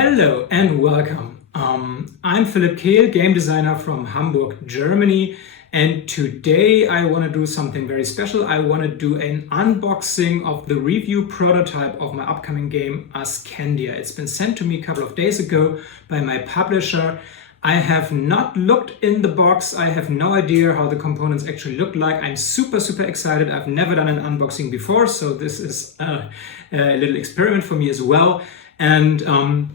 Hello and welcome. I'm Philipp Kehl, game designer from Hamburg, Germany, and today I want to do something very special. I want to do an unboxing of the review prototype of my upcoming game ASCENDIA. It's been sent to me a couple of days ago by my publisher. I have not looked in the box. I have no idea how the components actually look like. I'm super excited. I've never done an unboxing before, so this is a little experiment for me as well. And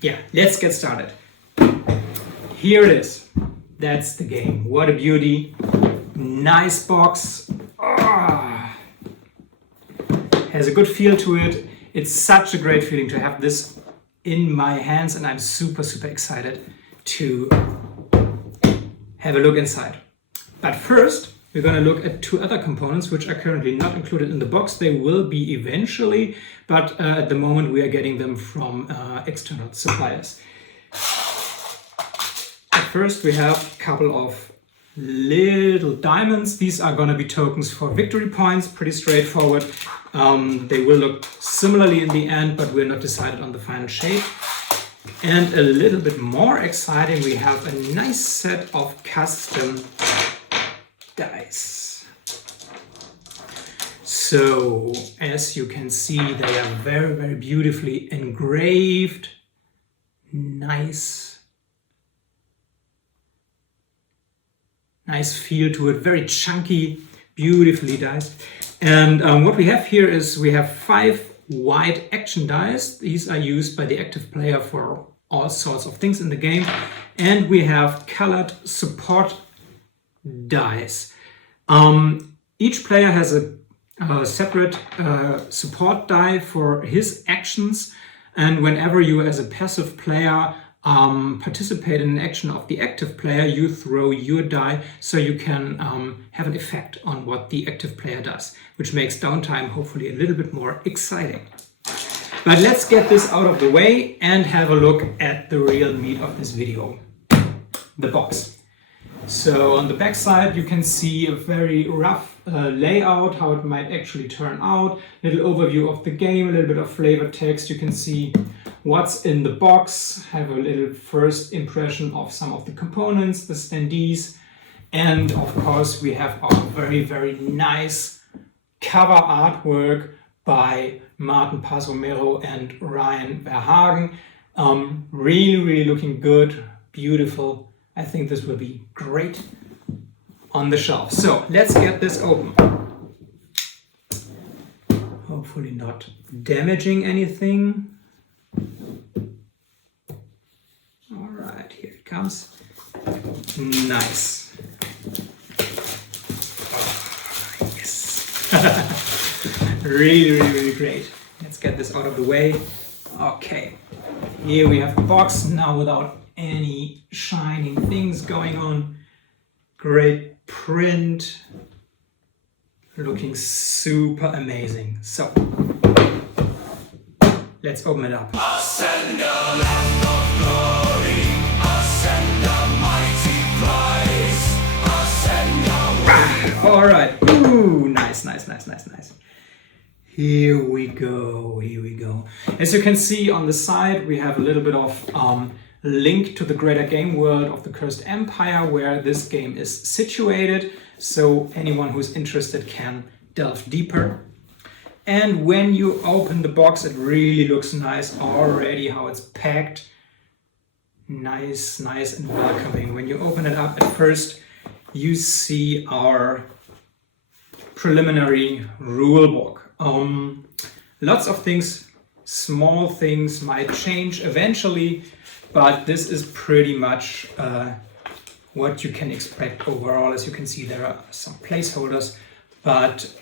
yeah, let's get started. Here it is. That's the game. What a beauty. Nice box. Oh, has a good feel to it. It's such a great feeling to have this in my hands, and I'm super excited to have a look inside. But first, we're going to look at two other components which are currently not included in the box. They will be eventually, but at the moment we are getting them from external suppliers. First, we have a couple of little diamonds. These are going to be tokens for victory points, pretty straightforward. They will look similarly in the end, but we're not decided on the final shape. And a little bit more exciting, we have a nice set of custom dice. So, as you can see, they are very beautifully engraved. Nice feel to it, very chunky, beautifully diced. And what we have here is we have 5 white action dice. These are used by the active player for all sorts of things in the game. And we have colored support dice. Each player has a separate support die for his actions, and whenever you as a passive player participate in an action of the active player, you throw your die so you can have an effect on what the active player does, which makes downtime hopefully a little bit more exciting. But let's get this out of the way and have a look at the real meat of this video, the box. So on the back side you can see a very rough layout, how it might actually turn out, little overview of the game, a little bit of flavor text. You can see what's in the box, have a little first impression of some of the components, the standees, and of course we have our very nice cover artwork by Martin Pasomero and Ryan Verhagen. Really looking good, beautiful. I think this will be great on the shelf. So let's get this open. Hopefully not damaging anything. All right, here it comes. Nice. Oh, yes. really great. Let's get this out of the way. Okay, here we have the box now without any shining things going on. Great print, looking super amazing. So let's open it up. Ascend the land of glory, ascend the mighty prize, ascend the all right. Ooh, nice. Here we go. As you can see on the side, we have a little bit of link to the greater game world of the Cursed Empire, where this game is situated, so anyone who's interested can delve deeper. And when you open the box, it really looks nice already, how it's packed. Nice and welcoming. When you open it up at first, you see our preliminary rulebook. Lots of things, small things might change eventually, but this is pretty much what you can expect overall. As you can see, there are some placeholders, but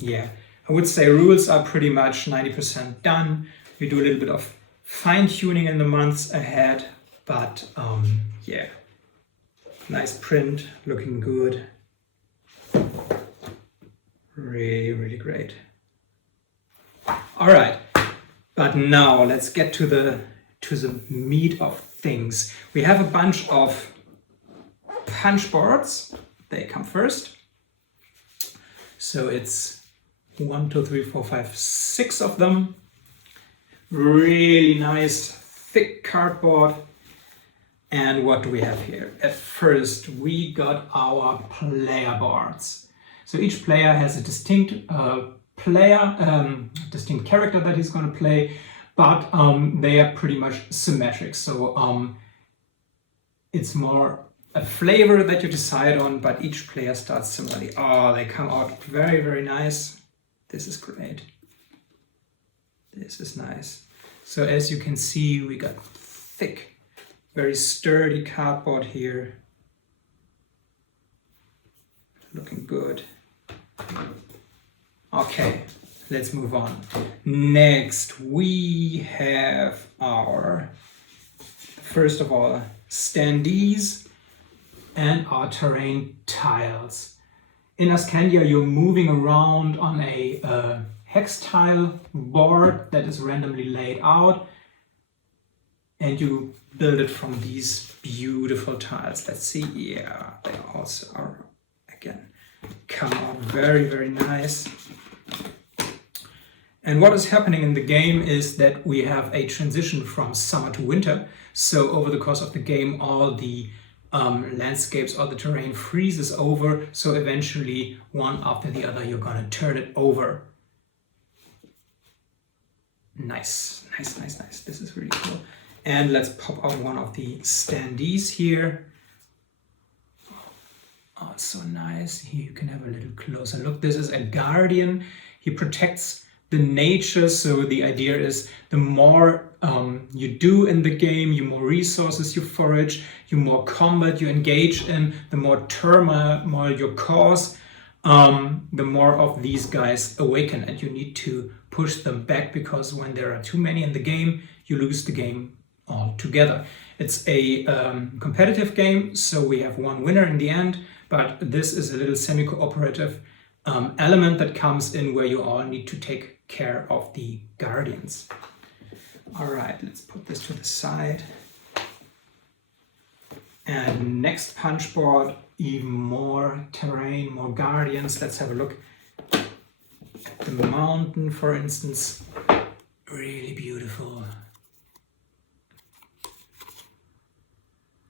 yeah, I would say rules are pretty much 90% done. We do a little bit of fine-tuning in the months ahead, but yeah, nice print, looking good. Really great. All right, but now let's get to the meat of things. We have a bunch of punch boards. They come first. So it's 1, 2, 3, 4, 5, 6 of them. Really nice thick cardboard. And what do we have here? At first, we got our player boards. So each player has a distinct distinct character that he's going to play, but they are pretty much symmetric. So it's more a flavor that you decide on, but each player starts similarly. Oh, they come out very, very nice. This is great. This is nice. So as you can see, we got thick, very sturdy cardboard here. Looking good. Okay, let's move on. Next, we have our, first of all, standees and our terrain tiles. In ASCENDIA, you're moving around on a hex tile board that is randomly laid out, and you build it from these beautiful tiles. Let's see, yeah, they also are, again, come out very, very nice. And what is happening in the game is that we have a transition from summer to winter. So over the course of the game, all the landscapes or the terrain freezes over. So eventually, one after the other, you're gonna turn it over. Nice, nice, nice, nice. This is really cool. And let's pop out one of the standees here. Oh, it's so nice. Here you can have a little closer look. This is a guardian. He protects the nature. So the idea is the more you do in the game, the more resources you forage, the more combat you engage in, the more turmoil you cause, the more of these guys awaken, and you need to push them back, because when there are too many in the game, you lose the game altogether. It's a competitive game, so we have one winner in the end, but this is a little semi-cooperative element that comes in where you all need to take care of the guardians. All right, let's put this to the side. And next punch board, even more terrain, more guardians. Let's have a look at the mountain, for instance. Really beautiful.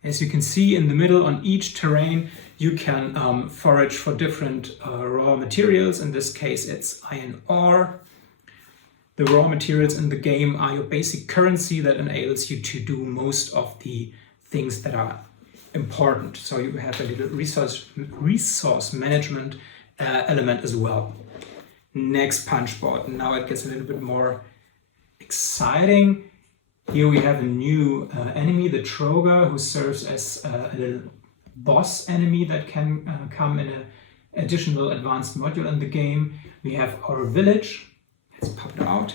As you can see in the middle on each terrain, you can forage for different raw materials. In this case, it's iron ore. The raw materials in the game are your basic currency that enables you to do most of the things that are important. So you have a little resource management element as well. Next punch board. Now it gets a little bit more exciting. Here we have a new enemy, the Troga, who serves as a little boss enemy that can come in an additional advanced module in the game. We have our village. Let's pop it out.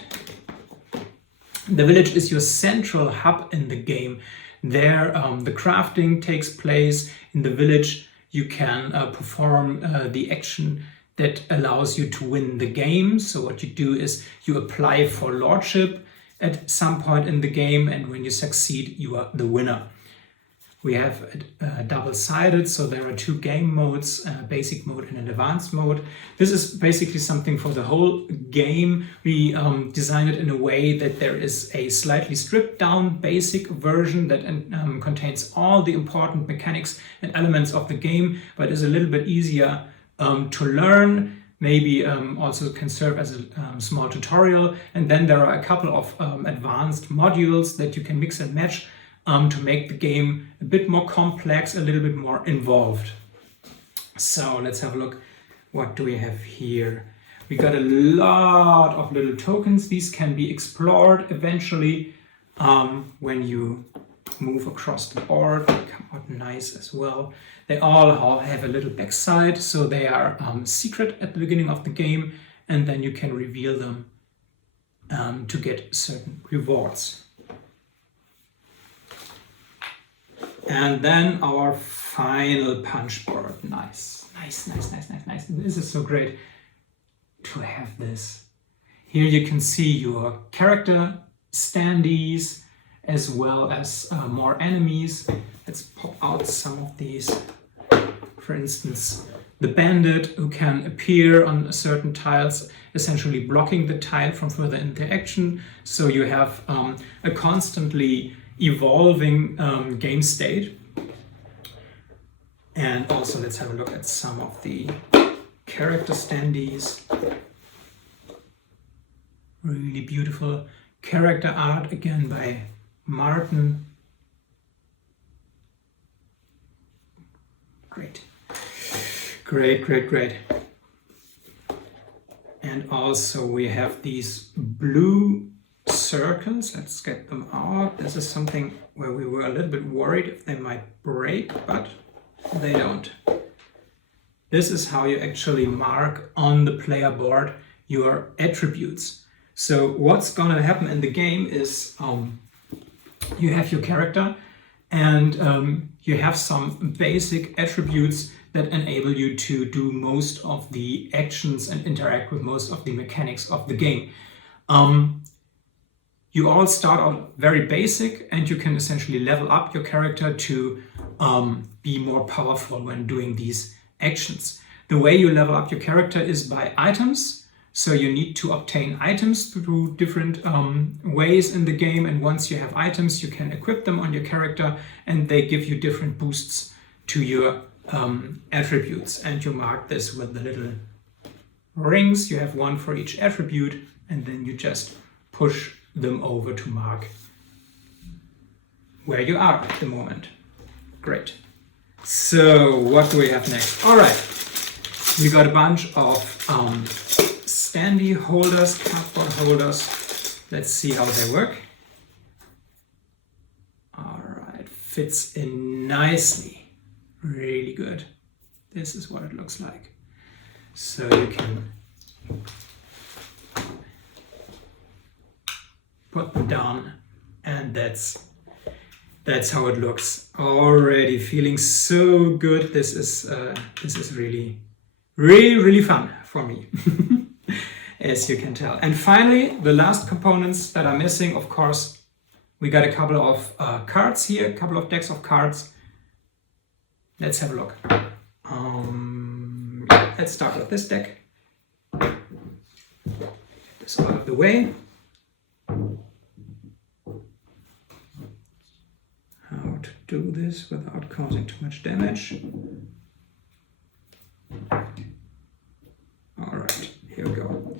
The village is your central hub in the game. There the crafting takes place. In the village you can perform the action that allows you to win the game. So what you do is you apply for lordship at some point in the game, and when you succeed, you are the winner. We have double-sided, so there are two game modes, basic mode and an advanced mode. This is basically something for the whole game. We designed it in a way that there is a slightly stripped-down basic version that contains all the important mechanics and elements of the game, but is a little bit easier to learn. Maybe also can serve as a small tutorial. And then there are a couple of advanced modules that you can mix and match to make the game a bit more complex, a little bit more involved. So let's have a look. What do we have here? We got a lot of little tokens. These can be explored eventually when you move across the board. They come out nice as well. They all have a little backside, so they are secret at the beginning of the game, and then you can reveal them to get certain rewards. And then our final punch board. Nice, nice, nice, nice, nice, nice. This is so great to have this. Here you can see your character standees as well as more enemies. Let's pop out some of these. For instance, the bandit, who can appear on certain tiles, essentially blocking the tile from further interaction. So you have a constantly evolving game state. And also let's have a look at some of the character standees. Really beautiful character art, again by Martin. Great. Great, great, great. And also we have these blue circles. Let's get them out. This is something where we were a little bit worried if they might break, but they don't. This is how you actually mark on the player board your attributes. So what's gonna happen in the game is you have your character and you have some basic attributes that enable you to do most of the actions and interact with most of the mechanics of the game. You all start out very basic and you can essentially level up your character to be more powerful when doing these actions. The way you level up your character is by items. So you need to obtain items through different ways in the game, and once you have items you can equip them on your character and they give you different boosts to your attributes, and you mark this with the little rings. You have one for each attribute and then you just push them over to mark where you are at the moment. Great. So what do we have next? All right, we got a bunch of standee holders, cardboard holders. Let's see how they work. All right, fits in nicely. Really good. This is what it looks like. So you can put them down, and that's how it looks. Already feeling so good. This is really fun for me. As you can tell. And finally, the last components that are missing, of course, we got a couple of cards here, a couple of decks of cards. Let's have a look. Let's start with this deck. Get this out of the way. How to do this without causing too much damage. All right, here we go.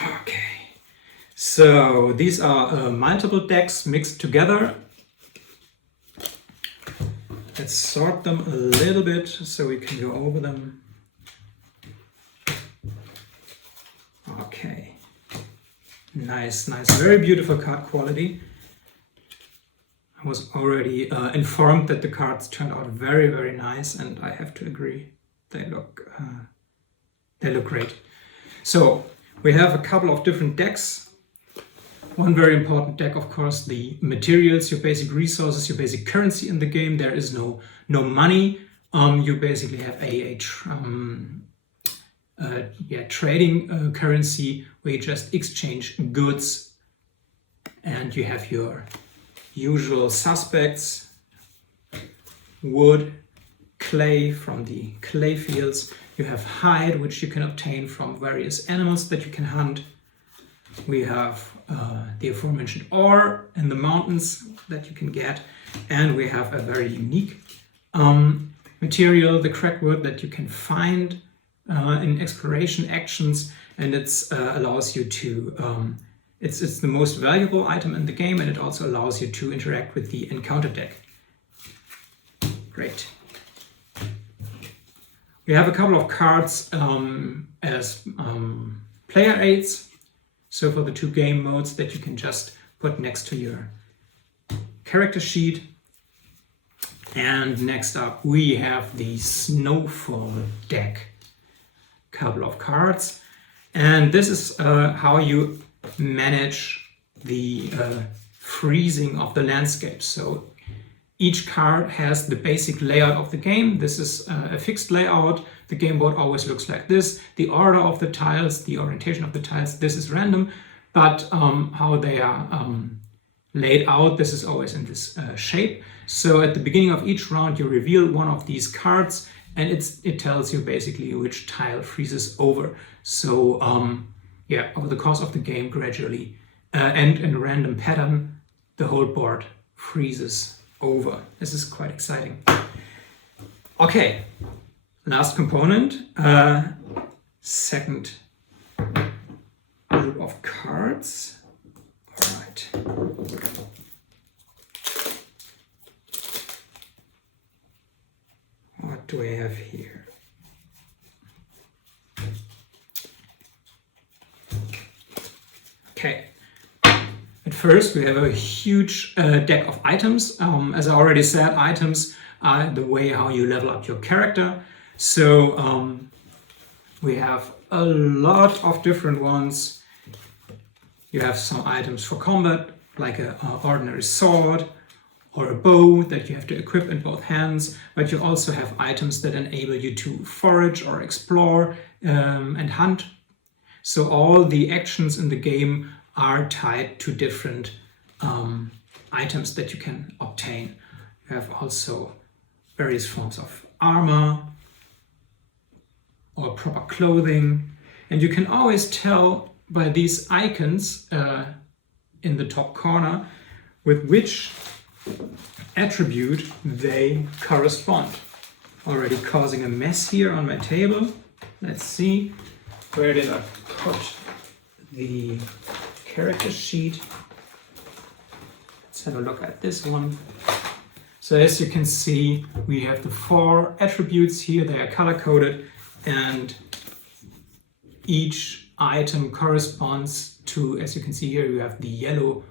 Okay, so these are multiple decks mixed together. Let's sort them a little bit so we can go over them. Okay. Nice, very beautiful card quality. I was already informed that the cards turned out very nice, and I have to agree, they look great. So we have a couple of different decks. One very important deck, of course, the materials, your basic resources, your basic currency in the game. There is no money. You basically have a trading currency where you just exchange goods, and you have your usual suspects: wood, clay from the clay fields. You have hide, which you can obtain from various animals that you can hunt. We have the aforementioned ore in the mountains that you can get, and we have a very unique material, the cracked wood, that you can find in exploration actions, and it's allows you to it's the most valuable item in the game, and it also allows you to interact with the encounter deck. Great. We have a couple of cards as player aids, so for the two game modes that you can just put next to your character sheet. And next up we have the Snowfall deck. Couple of cards, and this is how you manage the freezing of the landscape. So each card has the basic layout of the game. This is a fixed layout. The game board always looks like this. The order of the tiles, the orientation of the tiles, this is random, but how they are laid out. This is always in this shape. So at the beginning of each round, you reveal one of these cards, and it tells you basically which tile freezes over. So yeah, over the course of the game, gradually and in a random pattern, the whole board freezes over. This is quite exciting. Okay, last component, second group of cards. All right. What do I have here? Okay. At first, we have a huge deck of items. As I already said, items are the way how you level up your character. So we have a lot of different ones. You have some items for combat, like an ordinary sword or a bow that you have to equip in both hands, but you also have items that enable you to forage or explore and hunt. So all the actions in the game are tied to different items that you can obtain. You have also various forms of armor or proper clothing, and you can always tell by these icons in the top corner with which attribute they correspond. Already causing a mess here on my table. Let's see, where did I put the character sheet? Let's have a look at this one. So as you can see, we have the 4 attributes here. They are color coded, and each item corresponds to, as you can see here, you have the yellow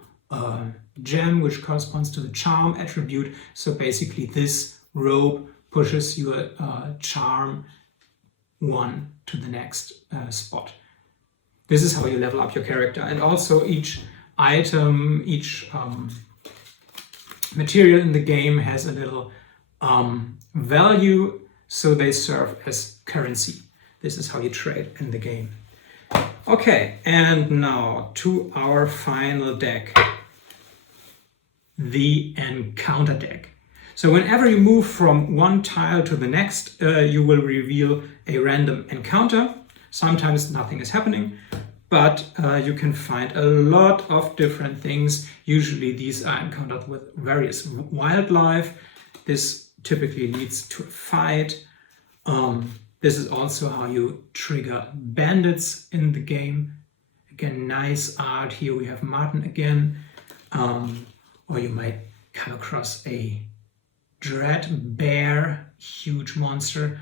gem, which corresponds to the charm attribute. So basically this robe pushes your charm 1 to the next spot. This is how you level up your character. And also each item, each material in the game has a little value, so they serve as currency. This is how you trade in the game. Okay, and now to our final deck, the encounter deck. So whenever you move from one tile to the next, you will reveal a random encounter. Sometimes nothing is happening, but you can find a lot of different things. Usually these are encountered with various wildlife. This typically leads to a fight. This is also how you trigger bandits in the game. Again, nice art. Here we have Martin again. Or you might come across a dread bear, huge monster.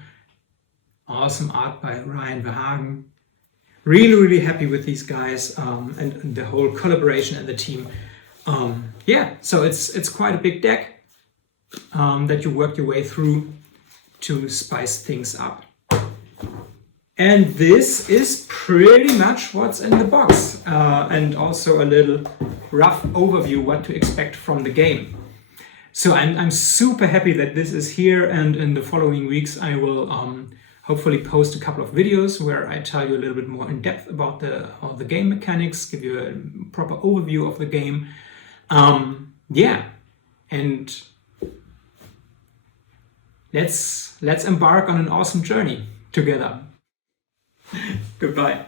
Awesome art by Ryan Verhagen. Really happy with these guys and the whole collaboration and the team. Yeah, so it's quite a big deck that you work your way through to spice things up. And this is pretty much what's in the box, and also a little rough overview what to expect from the game. So I'm super happy that this is here, and in the following weeks I will hopefully post a couple of videos where I tell you a little bit more in depth about the game mechanics, give you a proper overview of the game. Yeah, and let's embark on an awesome journey together. Goodbye.